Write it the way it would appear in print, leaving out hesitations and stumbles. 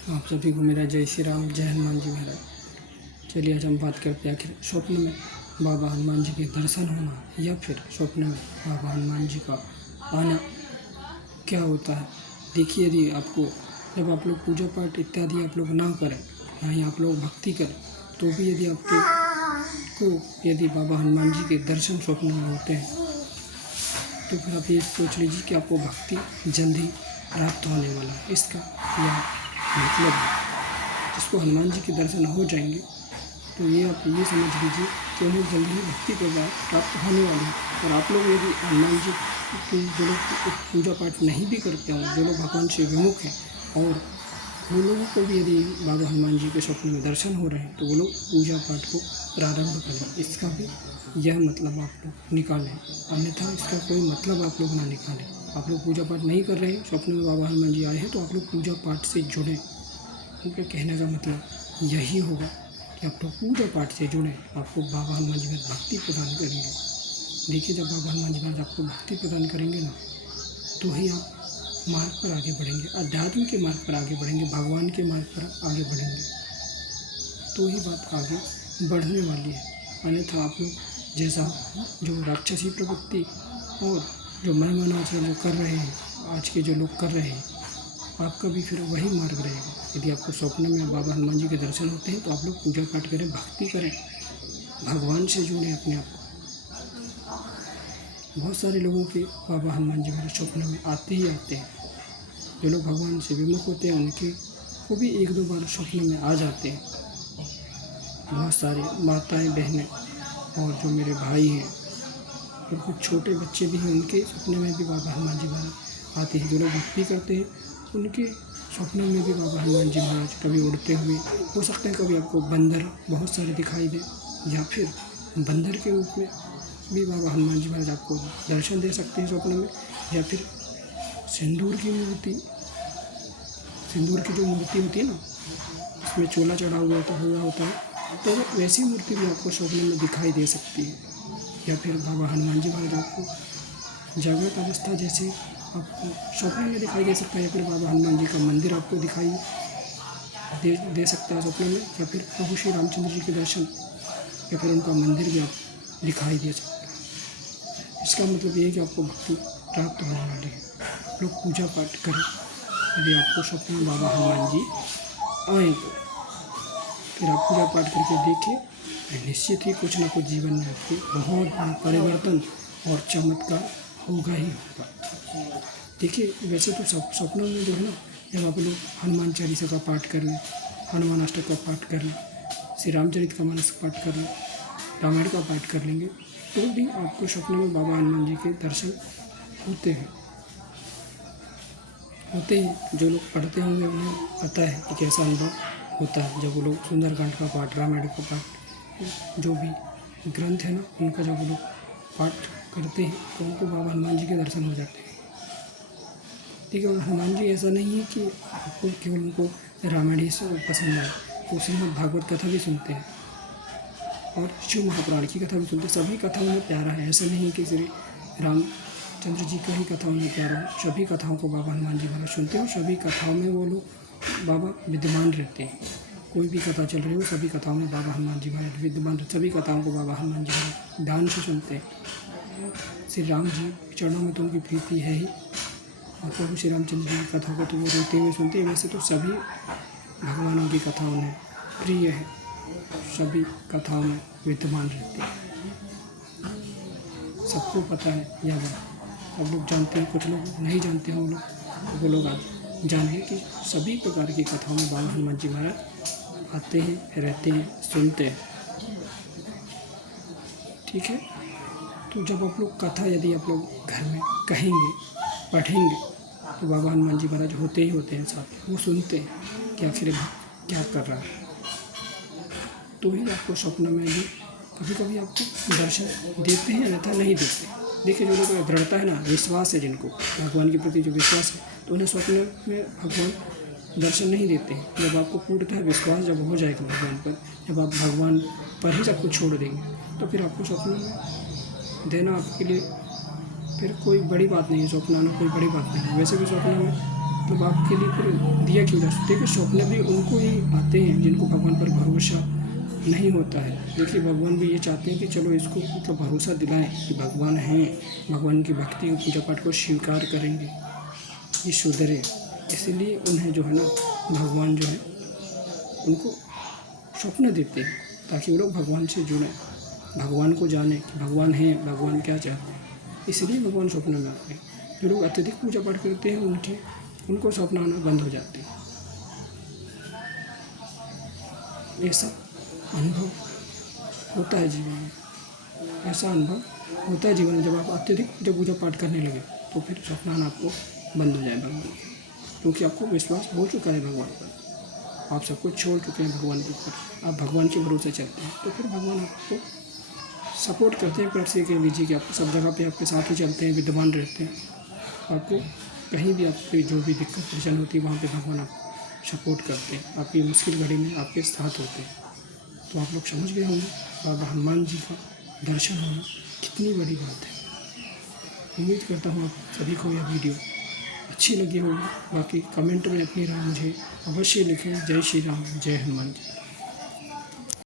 आप सभी को मेरा जय श्री राम, जय हनुमान जी महाराज। चलिए आज हम बात करते हैं आखिर स्वप्न में बाबा हनुमान जी के दर्शन होना या फिर स्वप्न में बाबा हनुमान जी का आना क्या होता है। देखिए, यदि आपको जब आप लोग पूजा पाठ इत्यादि आप लोग ना करें, ना ही आप लोग भक्ति करें, तो भी यदि आपको यदि बाबा हनुमान जी के दर्शन स्वप्न में होते हैं तो फिर आप ये सोच लीजिए कि आपको भक्ति जल्दी प्राप्त होने वाला है। इसका यह मतलब है। जिसको हनुमान जी के दर्शन हो जाएंगे तो ये आप ये समझ लीजिए कि उन्हें जल्दी ही भक्ति प्राप्त होने वाली है। और आप लोग यदि हनुमान जी की जो लोग पूजा पाठ नहीं भी करते हों, जो लोग भगवान से विमुख हैं, और वो लोगों को भी यदि बाबा हनुमान जी के स्वप्न में दर्शन हो रहे हैं तो वो लोग पूजा पाठ को प्रारंभ करें। इसका भी यह मतलब आप लोग निकालें, अन्यथा इसका कोई मतलब आप लोग ना निकालें। आप लोग पूजा पाठ नहीं कर रहे हैं, स्वप्न में बाबा हनुमान जी आए हैं, तो आप लोग पूजा पाठ से जुड़ें। उनके कहने का मतलब यही होगा कि आप लोग पूजा पाठ से जुड़ें, आपको बाबा हनुमान जी में भक्ति प्रदान करेंगे। देखिए, जब बाबा हनुमान जी महाराज आपको भक्ति प्रदान करेंगे ना, तो ही आप मार्ग पर आगे बढ़ेंगे, अध्यात्म के मार्ग पर आगे बढ़ेंगे, भगवान के मार्ग पर आगे बढ़ेंगे, तो ही बात आगे बढ़ने वाली है। अन्यथा आप लोग जैसा जो राक्षसी प्रवृत्ति और जो मनमाना आचरण जो कर रहे हैं, आज के जो लोग कर रहे हैं, आपका भी फिर वही मार्ग रहेगा। यदि आपको स्वप्न में बाबा हनुमान जी के दर्शन होते हैं तो आप लोग पूजा पाठ करें, भक्ति करें, भगवान से जुड़ें अपने आप को। बहुत सारे लोगों के बाबा हनुमान जी मेरे स्वप्न में आते ही आते हैं। जो लोग भगवान से विमुख होते हैं उनके को भी एक दो बार स्वप्न में आ जाते हैं। बहुत सारी माताएं, बहनें और जो मेरे भाई हैं और कुछ छोटे बच्चे भी हैं, उनके सपने में भी बाबा हनुमान जी महाराज आते हैं। जो लोग भक्ति करते हैं उनके स्वप्नों में भी बाबा हनुमान जी महाराज कभी उड़ते हुए, हो सकते हैं कभी आपको बंदर बहुत सारे दिखाई दे, या फिर बंदर के रूप में भी बाबा हनुमान जी महाराज आपको दर्शन दे सकते हैं स्वप्न में, या फिर सिंदूर की मूर्ति, सिंदूर की जो मूर्ति होती है ना, उसमें चोला चढ़ा हुआ होता है, तो वैसी मूर्ति भी आपको स्वप्न में दिखाई दे सकती है। या फिर बाबा हनुमान जी महाराज आपको जागृत अवस्था जैसे आपको स्वप्न में दिखाई दे सकता है, या फिर बाबा हनुमान जी का मंदिर आपको दिखाई दे सकता है स्वप्न में, या फिर प्रभु श्री रामचंद्र जी के दर्शन, या फिर उनका मंदिर भी आप दिखाई दे सकता है। इसका मतलब ये है कि आपको भक्ति प्राप्त होने वाली है। लोग पूजा पाठ करें, यदि आपको स्वप्न में बाबा हनुमान जी आएँ तो फिर आप पूजा पाठ करके देखिए, निश्चित ही कुछ ना कुछ जीवन में आपके बहुत बड़ा परिवर्तन और चमत्कार होगा ही होगा। देखिए, वैसे तो सब स्वप्नों में जो है ना, जब आप लोग हनुमान चालीसा का पाठ कर लें, हनुमान अष्टक का पाठ कर लें, श्री रामचरित का मानस पाठ कर लें, रामायण का पाठ कर लेंगे, तो भी आपको स्वप्न में बाबा हनुमान जी के दर्शन होते हैं। जो लोग पढ़ते होंगे उन्हें पता है कि कैसा अनुभव होता है जब वो लोग सुंदरकांड का पाठ, रामायण का पाठ, जो भी ग्रंथ है ना, उनका जब वो लोग पाठ करते हैं तो उनको बाबा हनुमान जी के दर्शन हो जाते हैं। ठीक है, और हनुमान जी ऐसा नहीं है कि आपको केवल उनको रामायण ही पसंद आए, तो श्रीमद् भागवत कथा भी सुनते हैं और शिव महापुराण की कथा भी सुनते हैं। सभी कथाओं में प्यारा है, ऐसा नहीं कि श्री रामचंद्र जी का ही कथाओं में प्यारा है। सभी कथाओं को बाबा हनुमान जी महाराज सुनते हैं और सभी कथाओं में वो लोग बाबा विद्यमान रहते हैं। कोई भी कथा चल रही हो, सभी कथाओं में बाबा हनुमान जी महाराज विद्यमान, सभी कथाओं को बाबा हनुमान जी महाराज ध्यान से सुनते हैं। श्री राम जी चरणों में तो उनकी प्रीति है ही, और प्रभु श्री रामचंद्र जी की कथा को तो वो रोते हुए सुनते हैं। वैसे तो सभी भगवानों की कथाओं में प्रिय है, सभी कथाओं में विद्यमान रहते हैं। सबको पता है यह बात, सब लोग जानते हैं, कुछ लोग नहीं जानते हैं, वो लोग आज जानिए कि सभी प्रकार की कथाओं में बाबा हनुमान जी महाराज आते हैं, रहते हैं, सुनते हैं। ठीक है, तो जब आप लोग कथा यदि आप लोग घर में कहेंगे, पढ़ेंगे, तो बाबा हनुमान जी महाराज होते ही होते हैं साथ, वो सुनते हैं कि आखिर क्या कर रहा है, तो ही आपको स्वप्न में भी कभी कभी आपको दर्शन देते हैं, अन्यथा नहीं देते। देखिए, जो लोग दृढ़ता है ना, विश्वास है, जिनको भगवान के प्रति जो विश्वास है, तो उन्हें स्वप्न में भगवान दर्शन नहीं देते हैं। जब आपको पूर्णतः विश्वास जब हो जाएगा भगवान पर, जब आप भगवान पर ही सब कुछ छोड़ देंगे, तो फिर आपको स्वप्न में देना आपके लिए फिर कोई बड़ी बात नहीं है। स्वप्न आना कोई बड़ी बात नहीं है। वैसे भी स्वप्न में मतलब आपके लिए फिर दिया क्यों जा सकता है कि सपने भी उनको ही आते हैं जिनको भगवान पर भरोसा नहीं होता है। देखिए भगवान भी ये चाहते हैं कि चलो इसको मतलब भरोसा दिलाएं कि भगवान हैं, भगवान की भक्ति और पूजा पाठ को स्वीकार करेंगे, ये सुधरे। इसीलिए उन्हें जो है ना भगवान जो है उनको स्वप्न देते हैं ताकि वो लोग भगवान से जुड़ें, भगवान को जाने कि भगवान हैं, भगवान क्या चाहते हैं। इसलिए भगवान स्वप्न में आते हैं। जो लोग अत्यधिक पूजा पाठ करते हैं उनको स्वप्न आना बंद हो जाते हैं। ऐसा अनुभव होता है जीवन में, ऐसा अनुभव होता है जीवन में। जब आप अत्यधिक जब पूजा पाठ करने लगे तो फिर स्वप्न आना आपको बंद हो जाए भगवान के, क्योंकि आपको विश्वास हो चुका है भगवान पर, आप सब कुछ छोड़ चुके हैं भगवान के ऊपर, आप भगवान के भरोसे चलते हैं, तो फिर भगवान आपको सपोर्ट करते हैं। पर से कह लीजिए कि आपको सब जगह पे आपके साथ ही चलते हैं, विद्यमान रहते हैं। आपको कहीं भी आपकी जो भी दिक्कत परेशानी होती है वहाँ पे भगवान आपको सपोर्ट करते हैं, आपकी मुश्किल घड़ी में आपके साथ होते हैं। तो आप लोग समझ गए होंगे बाबा हनुमान जी का दर्शन होना कितनी बड़ी बात है। उम्मीद करता हूँ आप सभी को यह वीडियो अच्छी लगी होगी। बाकी कमेंट में अपनी राय मुझे अवश्य लिखें। जय श्री राम, जय हनुमान जी।